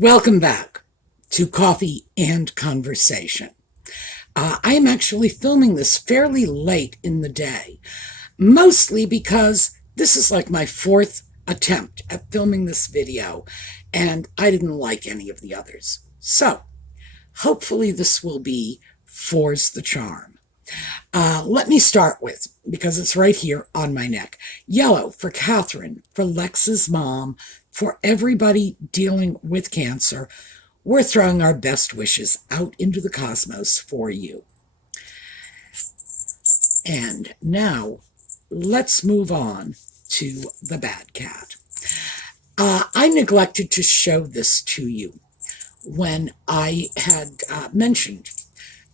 Welcome back to Coffee and Conversation. I am actually filming this fairly late in the day, mostly because this is like my fourth attempt at filming this video, and I didn't like any of the others. So, hopefully this will be four's the charm. Let me start with, because it's right here on my neck, yellow for Catherine, for Lex's mom, for everybody dealing with cancer. We're throwing our best wishes out into the cosmos for you. And now, let's move on to the bad cat. I neglected to show this to you when I had mentioned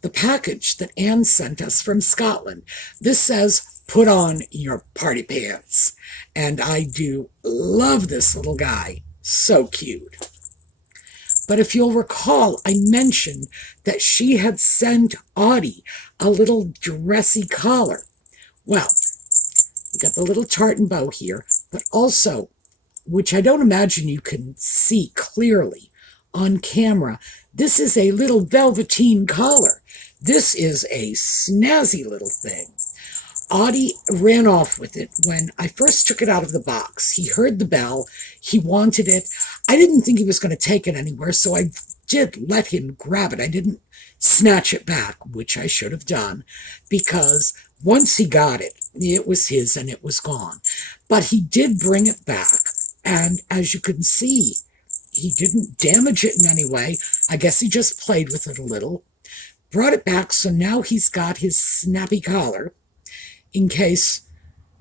the package that Anne sent us from Scotland. This says, put on your party pants. And I do love this little guy. So cute. But if you'll recall, I mentioned that she had sent Audie a little dressy collar. Well, we got the little tartan bow here, but also, which I don't imagine you can see clearly on camera, this is a little velveteen collar. This is a snazzy little thing. Audie ran off with it when I first took it out of the box. He heard the bell. He wanted it. I didn't think he was going to take it anywhere, so I did let him grab it. I didn't snatch it back, which I should have done, because once he got it, it was his and it was gone. But he did bring it back, and as you can see, he didn't damage it in any way. I guess he just played with it a little. Brought it back, so now he's got his snappy collar in case,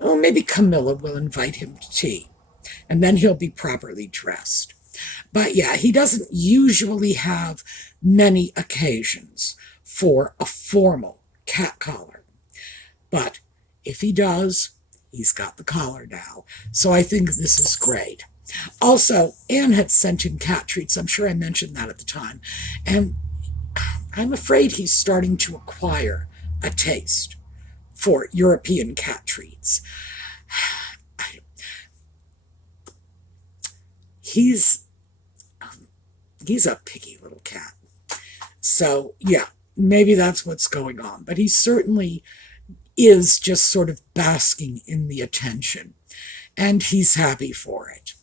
maybe Camilla will invite him to tea, and then he'll be properly dressed. But yeah, he doesn't usually have many occasions for a formal cat collar. But if he does, he's got the collar now. So I think this is great. Also, Anne had sent him cat treats. I'm sure I mentioned that at the time. And I'm afraid he's starting to acquire a taste for European cat treats. He's a picky little cat. So, yeah, maybe that's what's going on. But he certainly is just sort of basking in the attention. And he's happy for it.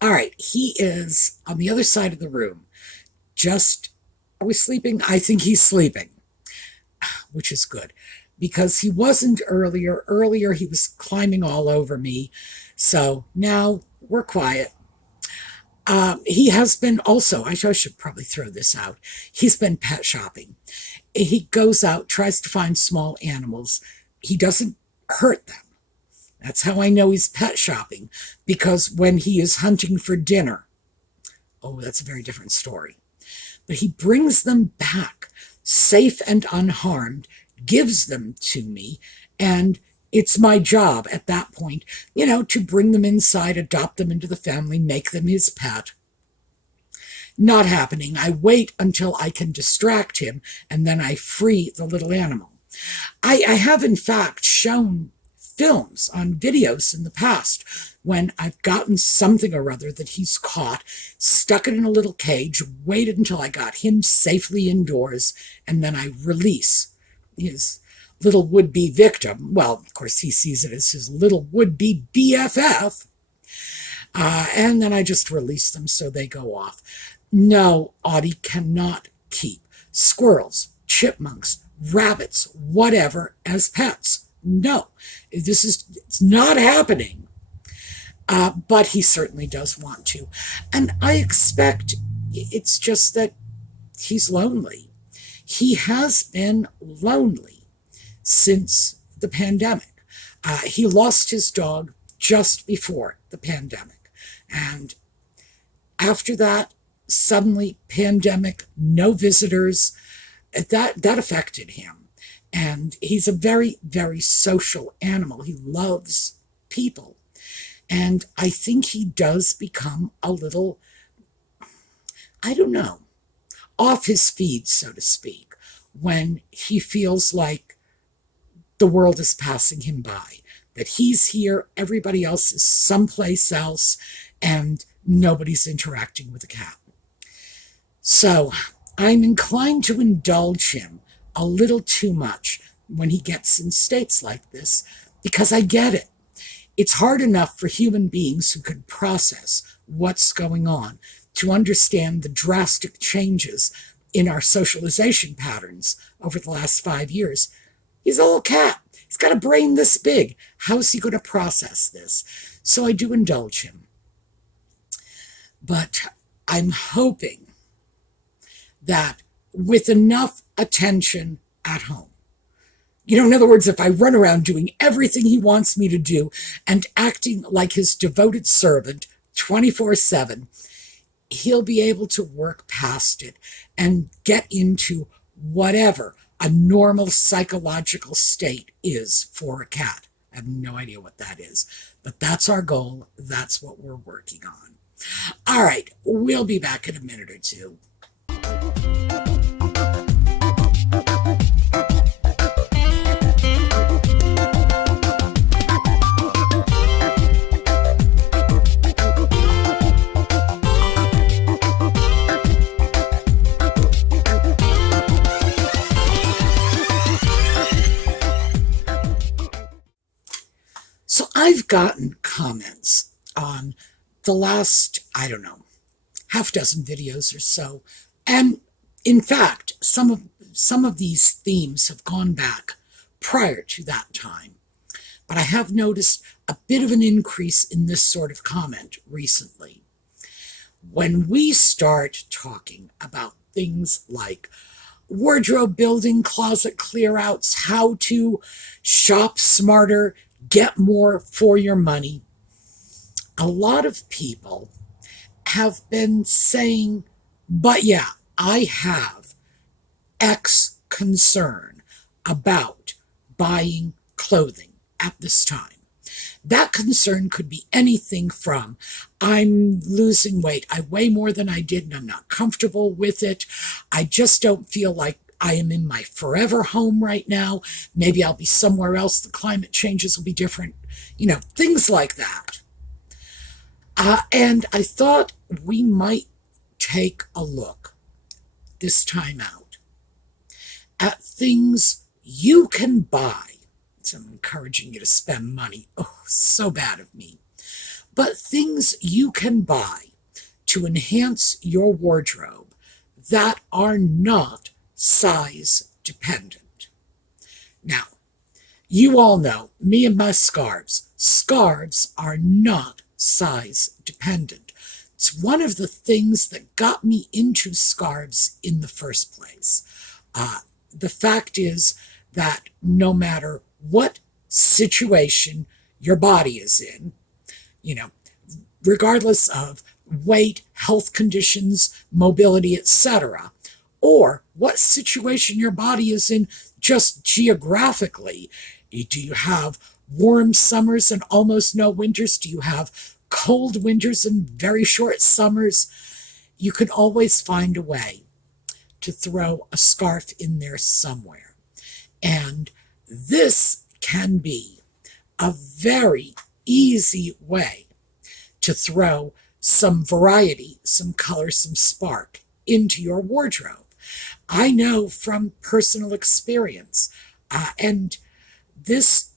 All right, he is on the other side of the room. Are we sleeping? I think he's sleeping, which is good, because he wasn't earlier. Earlier, he was climbing all over me. So now we're quiet. He has been also, I should probably throw this out. He's been pet shopping. He goes out, tries to find small animals. He doesn't hurt them. That's how I know he's pet shopping, because when he is hunting for dinner, that's a very different story. But he brings them back safe and unharmed, gives them to me, and it's my job at that point, to bring them inside, adopt them into the family, make them his pet. Not happening. I wait until I can distract him, and then I free the little animal. I have, in fact, shown films on videos in the past when I've gotten something or other that he's caught, stuck it in a little cage, waited until I got him safely indoors, and then I release his little would-be victim. Well, of course, he sees it as his little would-be BFF. And then I just release them so they go off. No, Audie cannot keep squirrels, chipmunks, rabbits, whatever, as pets. No, it's not happening. But he certainly does want to. And I expect it's just that he's lonely. He has been lonely since the pandemic. He lost his dog just before the pandemic. And after that, suddenly pandemic, no visitors, that affected him. And he's a very, very social animal. He loves people. And I think he does become a little, I don't know, off his feed, so to speak, when he feels like the world is passing him by, that he's here, everybody else is someplace else, and nobody's interacting with the cat. So I'm inclined to indulge him a little too much when he gets in states like this, because I get it. It's hard enough for human beings who can process what's going on to understand the drastic changes in our socialization patterns over the last 5 years. He's a little cat. He's got a brain this big. How's he going to process this? So I do indulge him. But I'm hoping that with enough attention at home, in other words, if I run around doing everything he wants me to do and acting like his devoted servant 24/7, he'll be able to work past it and get into whatever a normal psychological state is for a cat. I have no idea what that is, but that's our goal. That's what we're working on. All right, we'll be back in a minute or two. So I've gotten comments on the last, half dozen videos or so. And in fact, some of these themes have gone back prior to that time. But I have noticed a bit of an increase in this sort of comment recently. When we start talking about things like wardrobe building, closet clear outs, how to shop smarter, get more for your money, a lot of people have been saying, but yeah, I have X concern about buying clothing at this time. That concern could be anything from, I'm losing weight, I weigh more than I did and I'm not comfortable with it, I just don't feel like I am in my forever home right now, maybe I'll be somewhere else, the climate changes will be different, things like that. And I thought we might take a look this time out at things you can buy. So I'm encouraging you to spend money. Oh, so bad of me. But things you can buy to enhance your wardrobe that are not size dependent. Now, you all know me and my scarves. Scarves are not size dependent. It's one of the things that got me into scarves in the first place. The fact is that no matter what situation your body is in, regardless of weight, health conditions, mobility, etc., or what situation your body is in just geographically. Do you have warm summers and almost no winters? Do you have cold winters and very short summers? You can always find a way to throw a scarf in there somewhere. And this can be a very easy way to throw some variety, some color, some spark into your wardrobe. I know from personal experience, and this,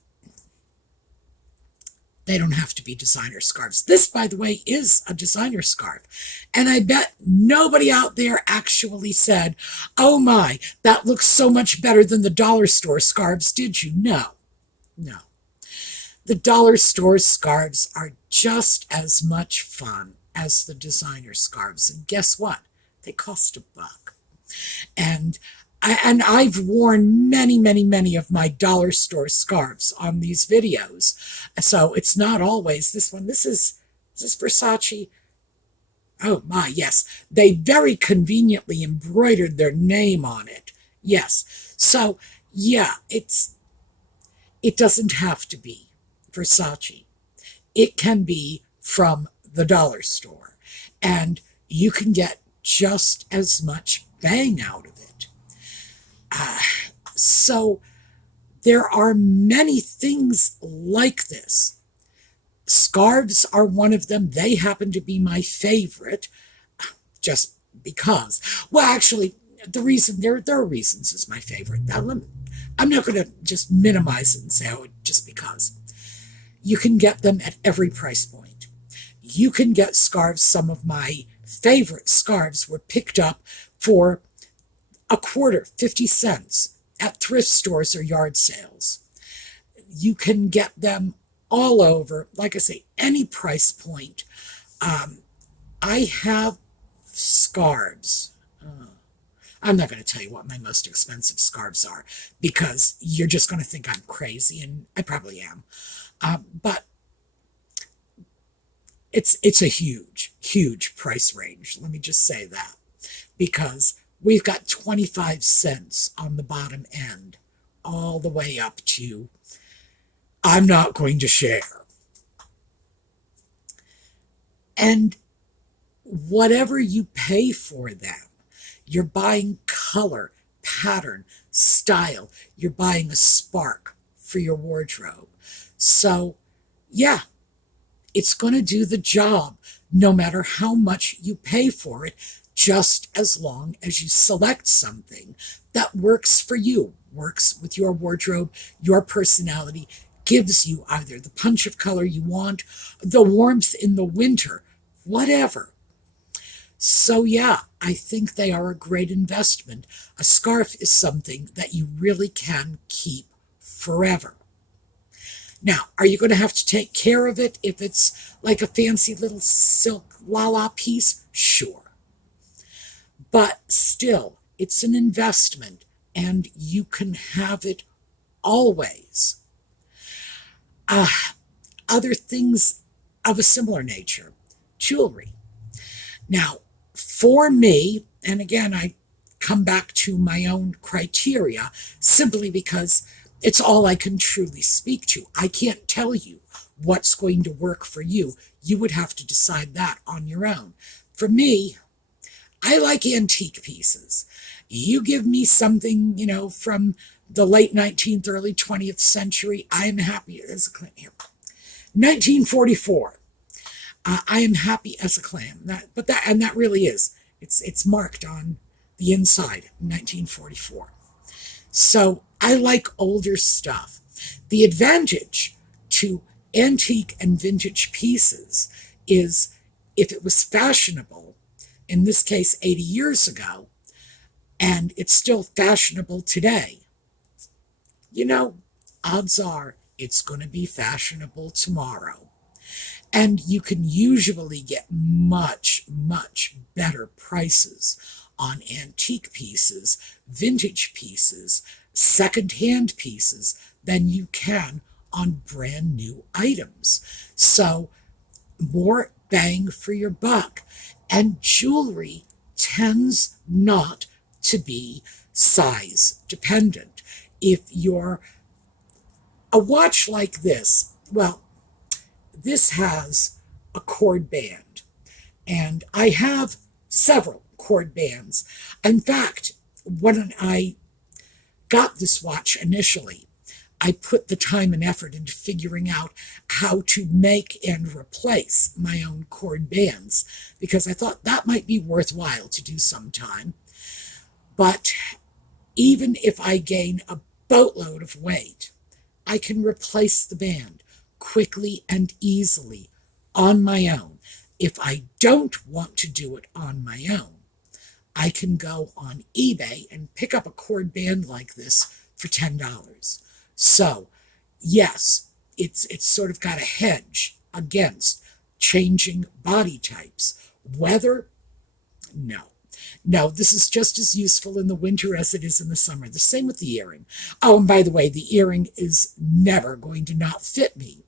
they don't have to be designer scarves. This, by the way, is a designer scarf. And I bet nobody out there actually said, oh my, that looks so much better than the dollar store scarves, did you? No. The dollar store scarves are just as much fun as the designer scarves. And guess what? They cost $1. And I've worn many of my dollar store scarves on these videos. So it's not always this one. Is this Versace? Oh my, yes. They very conveniently embroidered their name on it. Yes. So yeah, it doesn't have to be Versace. It can be from the dollar store. And you can get just as much bang out of it. So there are many things like this. Scarves are one of them. They happen to be my favorite, just because. Well, actually, there are reasons it's my favorite. I'm not going to just minimize it and say, oh, just because. You can get them at every price point. You can get scarves. Some of my favorite scarves were picked up for a quarter, 50 cents at thrift stores or yard sales. You can get them all over, like I say, any price point. I have scarves. I'm not going to tell you what my most expensive scarves are because you're just going to think I'm crazy, and I probably am. But it's a huge, huge price range. Let me just say that, because we've got 25 cents on the bottom end, all the way up to I'm not going to share. And whatever you pay for them, you're buying color, pattern, style. You're buying a spark for your wardrobe. So, yeah, it's going to do the job no matter how much you pay for it, just as long as you select something that works for you, works with your wardrobe, your personality, gives you either the punch of color you want, the warmth in the winter, whatever. So yeah, I think they are a great investment. A scarf is something that you really can keep forever. Now, are you going to have to take care of it if it's like a fancy little silk la-la piece? Sure. But still, it's an investment, and you can have it always. Other things of a similar nature. Jewelry. Now, for me, and again, I come back to my own criteria simply because it's all I can truly speak to. I can't tell you what's going to work for you. You would have to decide that on your own. For me, I like antique pieces. You give me something, from the late 19th, early 20th century, I am happy as a clam. Here, 1944. I am happy as a clam. That really is. It's marked on the inside, 1944. So I like older stuff. The advantage to antique and vintage pieces is if it was fashionable, in this case 80 years ago, and it's still fashionable today, odds are it's going to be fashionable tomorrow. And you can usually get much, much better prices on antique pieces, vintage pieces, second-hand pieces than you can on brand new items. So more bang for your buck. And jewelry tends not to be size dependent. If you're a watch like this, well, this has a cord band, and I have several cord bands. In fact, when I got this watch initially, I put the time and effort into figuring out how to make and replace my own cord bands, because I thought that might be worthwhile to do sometime. But even if I gain a boatload of weight, I can replace the band quickly and easily on my own. If I don't want to do it on my own, I can go on eBay and pick up a cord band like this for $10. So, yes, it's sort of got a hedge against changing body types. Weather? No. No, this is just as useful in the winter as it is in the summer. The same with the earring. Oh, and by the way, the earring is never going to not fit me.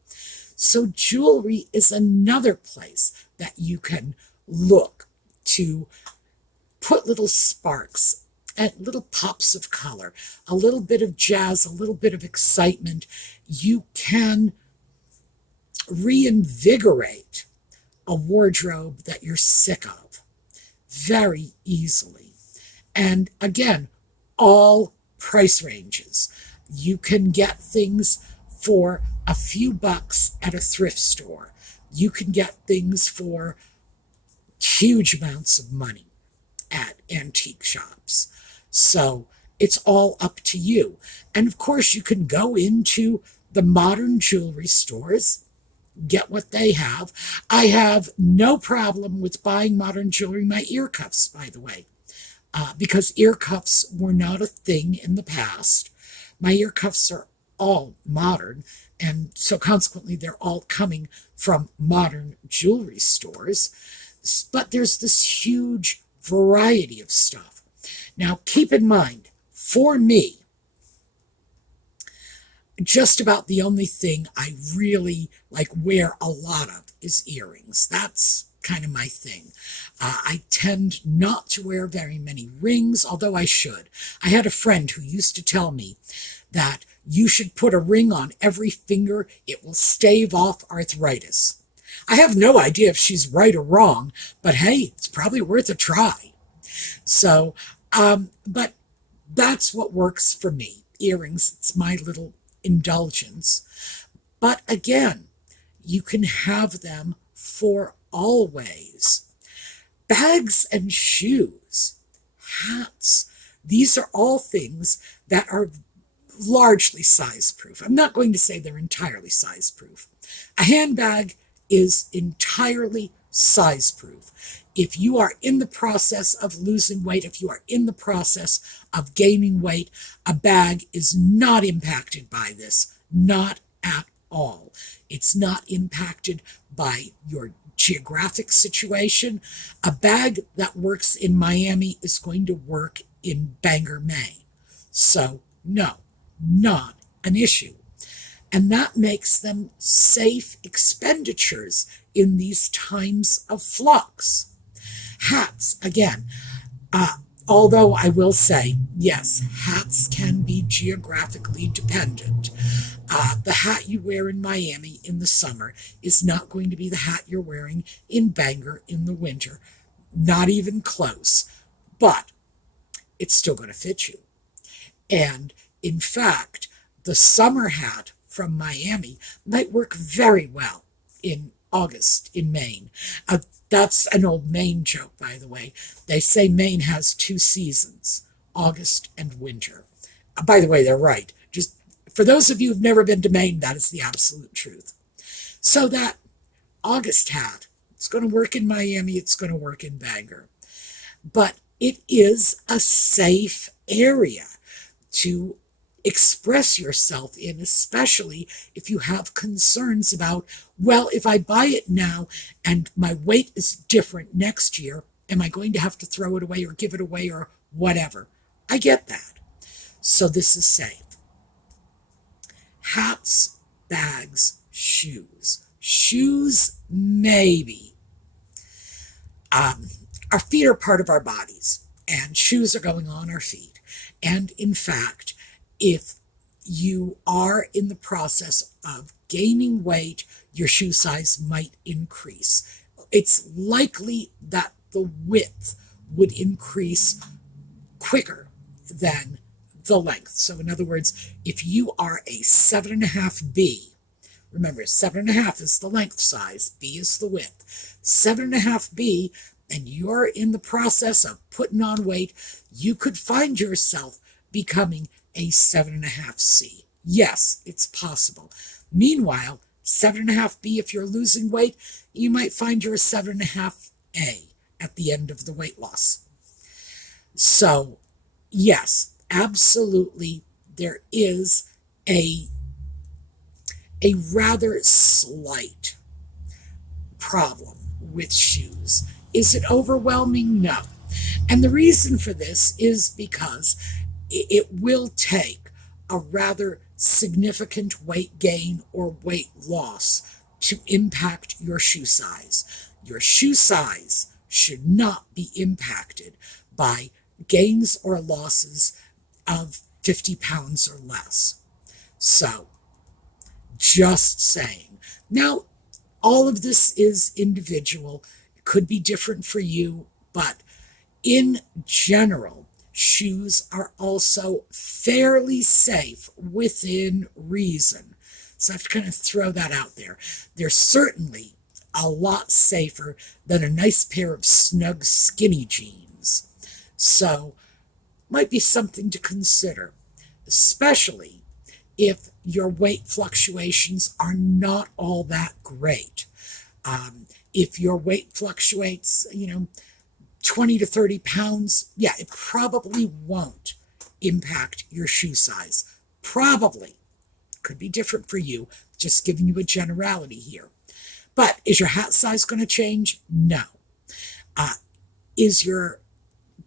So jewelry is another place that you can look to put little sparks and little pops of color, a little bit of jazz, a little bit of excitement. You can reinvigorate a wardrobe that you're sick of very easily. And again, all price ranges. You can get things for a few bucks at a thrift store. You can get things for huge amounts of money at antique shops. So it's all up to you. And of course, you can go into the modern jewelry stores, get what they have. I have no problem with buying modern jewelry. My ear cuffs, by the way, because ear cuffs were not a thing in the past. My ear cuffs are all modern, and so consequently, they're all coming from modern jewelry stores. But there's this huge variety of stuff. Now, keep in mind, for me, just about the only thing I really wear a lot of is earrings. That's kind of my thing. I tend not to wear very many rings, although I should. I had a friend who used to tell me that you should put a ring on every finger. It will stave off arthritis. I have no idea if she's right or wrong, but hey, it's probably worth a try. So, but that's what works for me. Earrings, it's my little indulgence. But again, you can have them for always. Bags and shoes, hats, these are all things that are largely size-proof. I'm not going to say they're entirely size-proof. A handbag is entirely size-proof. If you are in the process of losing weight, if you are in the process of gaining weight, a bag is not impacted by this, not at all. It's not impacted by your geographic situation. A bag that works in Miami is going to work in Bangor, Maine. So, no, not an issue. And that makes them safe expenditures in these times of flux. Hats, again, although I will say, yes, hats can be geographically dependent. The hat you wear in Miami in the summer is not going to be the hat you're wearing in Bangor in the winter. Not even close. But it's still going to fit you. And in fact, the summer hat from Miami might work very well in August in Maine. That's an old Maine joke, by the way. They say Maine has 2 seasons, August and winter. By the way, they're right. Just for those of you who've never been to Maine, that is the absolute truth. So that August hat, it's going to work in Miami, it's going to work in Bangor. But it is a safe area to express yourself in, especially if you have concerns about, well, if I buy it now and my weight is different next year, am I going to have to throw it away or give it away or whatever? I get that. So this is safe. Hats, bags, shoes. Shoes, maybe. Our feet are part of our bodies, and shoes are going on our feet. And in fact, if you are in the process of gaining weight, your shoe size might increase. It's likely that the width would increase quicker than the length. So in other words, if you are a 7.5B, remember 7.5 is the length size, B is the width. 7.5B, and you're in the process of putting on weight, you could find yourself becoming a 7.5C. Yes, it's possible. Meanwhile, 7.5B, if you're losing weight, you might find you're a 7.5A at the end of the weight loss. So, yes, absolutely, there is a rather slight problem with shoes. Is it overwhelming? No. And the reason for this is because it will take a rather significant weight gain or weight loss to impact your shoe size. Your shoe size should not be impacted by gains or losses of 50 pounds or less. So, just saying. Now, all of this is individual. It could be different for you, but in general, shoes are also fairly safe within reason. So I have to kind of throw that out there. There's certainly a lot safer than a nice pair of snug skinny jeans. So, might be something to consider, especially if your weight fluctuations are not all that great. If your weight fluctuates, 20 to 30 pounds, yeah, it probably won't impact your shoe size. Probably. Could be different for you, just giving you a generality here. But is your hat size going to change? No. Is your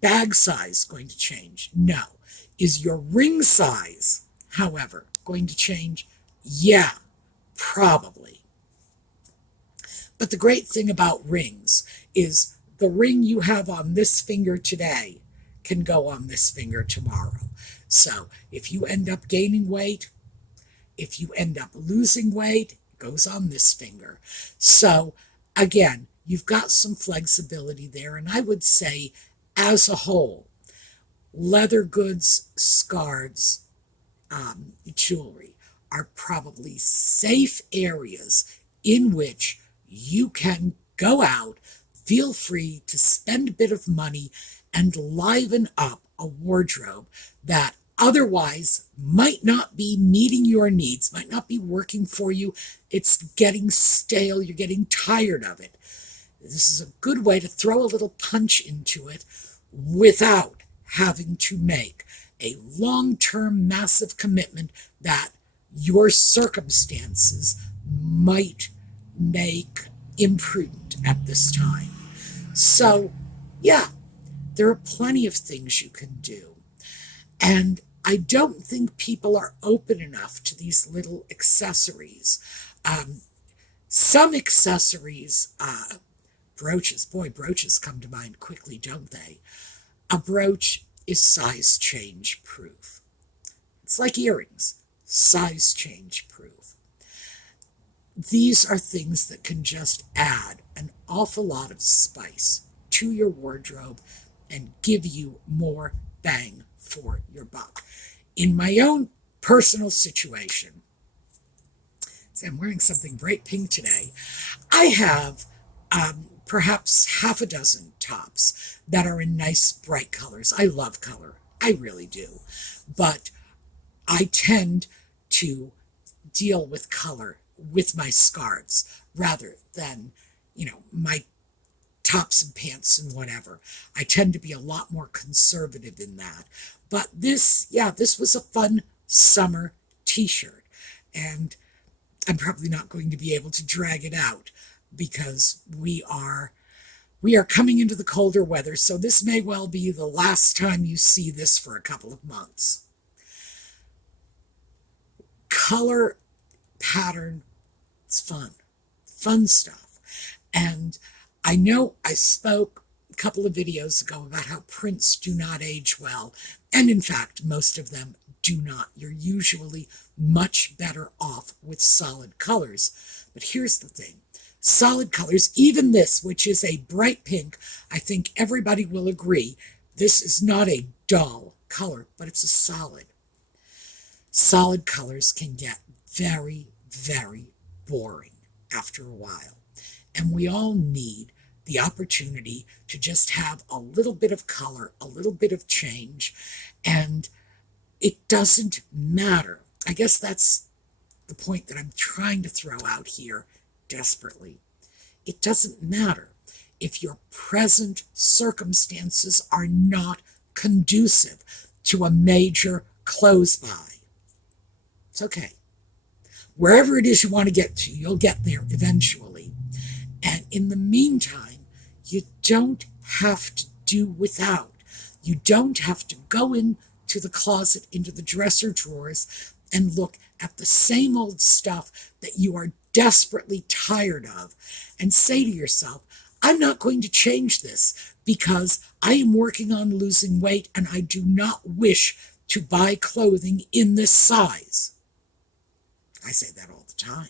bag size going to change? No. Is your ring size, however, going to change? Yeah, probably. But the great thing about rings is the ring you have on this finger today can go on this finger tomorrow. So if you end up gaining weight, if you end up losing weight, it goes on this finger. So again, you've got some flexibility there. And I would say, as a whole, leather goods, scarves, jewelry are probably safe areas in which you can go out, feel free to spend a bit of money and liven up a wardrobe that otherwise might not be meeting your needs, might not be working for you. It's getting stale, you're getting tired of it. This is a good way to throw a little punch into it without having to make a long-term massive commitment that your circumstances might make imprudent at this time. So, yeah, there are plenty of things you can do. And I don't think people are open enough to these little accessories. Some accessories, brooches, boy, brooches come to mind quickly, don't they? A brooch is size change proof. It's like earrings, size change proof. These are things that can just add an awful lot of spice to your wardrobe and give you more bang for your buck. In my own personal situation, I'm wearing something bright pink today, I have perhaps half a dozen tops that are in nice bright colors. I love color. I really do. But I tend to deal with color with my scarves rather than, my tops and pants and whatever. I tend to be a lot more conservative in that. But this was a fun summer t-shirt. And I'm probably not going to be able to drag it out because we are coming into the colder weather, so this may well be the last time you see this for a couple of months. Color, pattern, it's fun stuff. And I know I spoke a couple of videos ago about how prints do not age well, and in fact, most of them do not. You're usually much better off with solid colors. But here's the thing. Solid colors, even this, which is a bright pink, I think everybody will agree, this is not a dull color, but it's a solid. Solid colors can get very, very boring after a while. And we all need the opportunity to just have a little bit of color, a little bit of change, and it doesn't matter. I guess that's the point that I'm trying to throw out here desperately. It doesn't matter if your present circumstances are not conducive to a major close buy. It's okay. Wherever it is you want to get to, you'll get there eventually. And in the meantime, you don't have to do without. You don't have to go into the closet, into the dresser drawers, and look at the same old stuff that you are desperately tired of and say to yourself, I'm not going to change this because I am working on losing weight and I do not wish to buy clothing in this size. I say that all the time.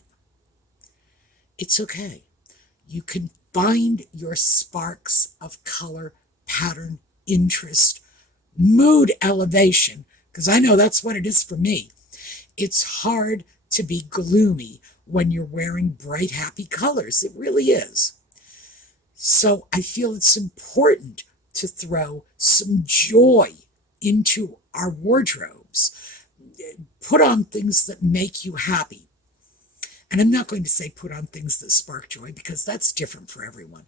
It's okay. You can find your sparks of color, pattern, interest, mood elevation, because I know that's what it is for me. It's hard to be gloomy when you're wearing bright, happy colors. It really is. So I feel it's important to throw some joy into our wardrobes. Put on things that make you happy. And I'm not going to say put on things that spark joy, because that's different for everyone.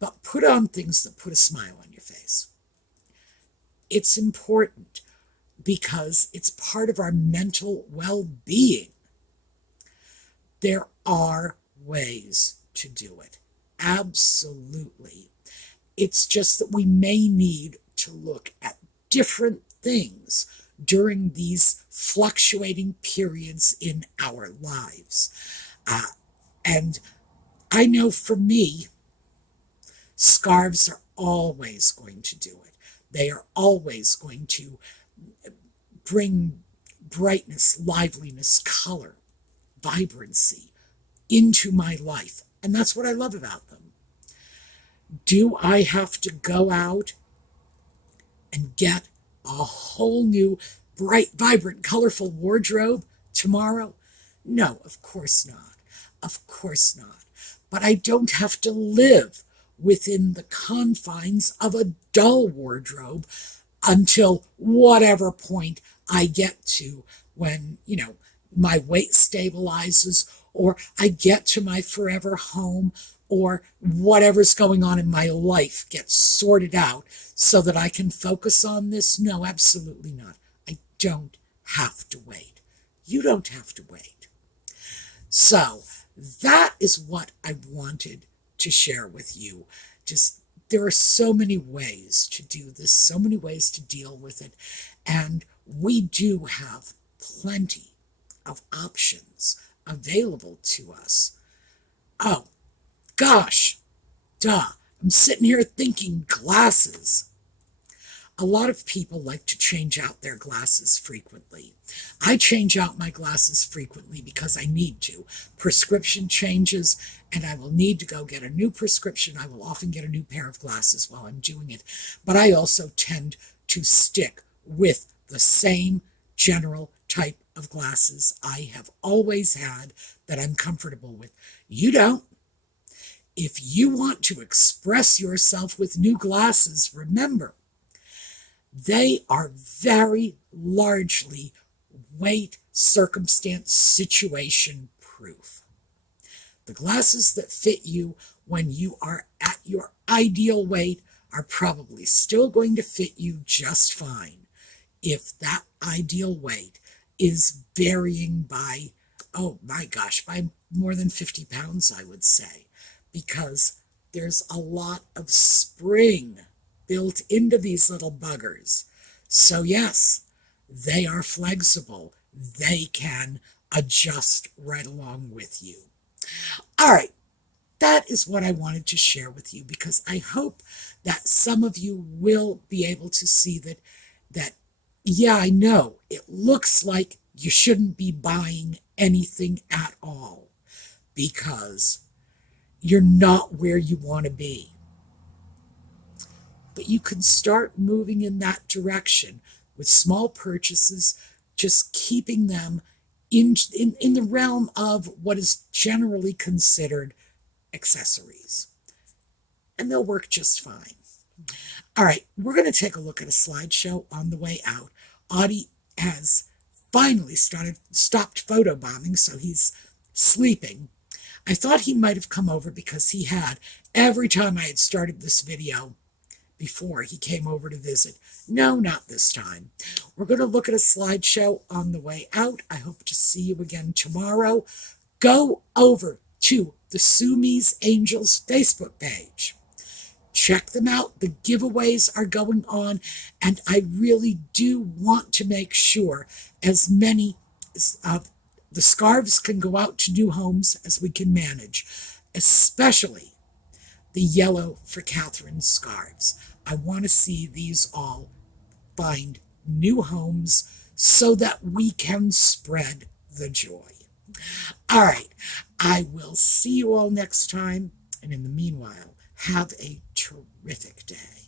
But put on things that put a smile on your face. It's important because it's part of our mental well-being. There are ways to do it. Absolutely. It's just that we may need to look at different things during these fluctuating periods in our lives. And I know for me, scarves are always going to do it. They are always going to bring brightness, liveliness, color, vibrancy into my life. And that's what I love about them. Do I have to go out and get a whole new, bright, vibrant, colorful wardrobe tomorrow? No, of course not. Of course not. But I don't have to live within the confines of a dull wardrobe until whatever point I get to, when, my weight stabilizes, or I get to my forever home, or whatever's going on in my life gets sorted out so that I can focus on this. No, absolutely not. I don't have to wait. You don't have to wait. So that is what I wanted to share with you. Just, there are so many ways to do this, so many ways to deal with it. And we do have plenty of options available to us. Oh, gosh, I'm sitting here thinking glasses. A lot of people like to change out their glasses frequently. I change out my glasses frequently because I need to. Prescription changes, and I will need to go get a new prescription. I will often get a new pair of glasses while I'm doing it. But I also tend to stick with the same general type of glasses I have always had that I'm comfortable with. You don't. If you want to express yourself with new glasses, remember, they are very largely weight, circumstance, situation proof. The glasses that fit you when you are at your ideal weight are probably still going to fit you just fine if that ideal weight is varying by, oh my gosh, by more than 50 pounds, I would say, because there's a lot of spring built into these little buggers. So yes, they are flexible. They can adjust right along with you. All right, that is what I wanted to share with you, because I hope that some of you will be able to see that yeah, I know it looks like you shouldn't be buying anything at all because you're not where you want to be. But you can start moving in that direction with small purchases, just keeping them in the realm of what is generally considered accessories. And they'll work just fine. All right, we're going to take a look at a slideshow on the way out. Audie has finally stopped photobombing, so he's sleeping. I thought he might have come over because he had, every time I had started this video before, he came over to visit. No, not this time. We're going to look at a slideshow on the way out. I hope to see you again tomorrow. Go over to the suemeangels Facebook page. Check them out. The giveaways are going on, and I really do want to make sure as many of the scarves can go out to new homes as we can manage, especially the yellow for Catherine scarves. I want to see these all find new homes so that we can spread the joy. All right, I will see you all next time, and in the meanwhile, have a terrific day.